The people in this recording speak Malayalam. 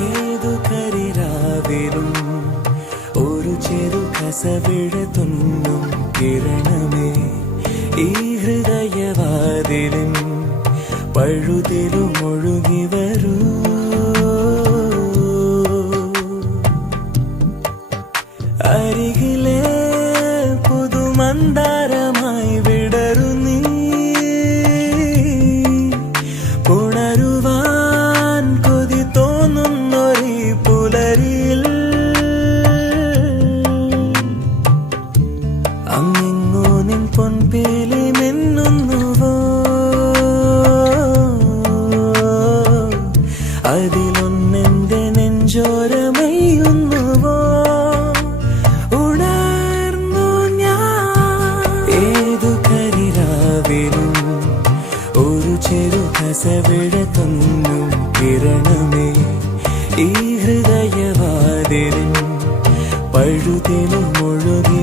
ഏതു കരിരാവിലും ഒരു ചെറു കസവിഴ തുന്നും കിരണമേ ഈ ഹൃദയവാതിലിൻ പഴുതിലും ഒഴുകി വരൂ. അരികിലെ പുതുമന്ദാരമായി വിടരു നീ, ഉണരുവാൻ കൊതി തോന്നുന്നൊരീ പുലരിയിൽ. അങ്ങിങ്ങോ നിൻ പൊൻപേലി മിന്നുന്നുവോ, അതിലൊന്നെന്റെ നെഞ്ചോരമയുന്നുവോ. ഉണർന്നു ഞാൻ ഏതു കരിരാവിലും ഒരു ചെറു കസവിഴ തുന്നും കിരണമേ ഈ ഹൃദയവാതിലിൻ പഴുതിലും ഒഴുകി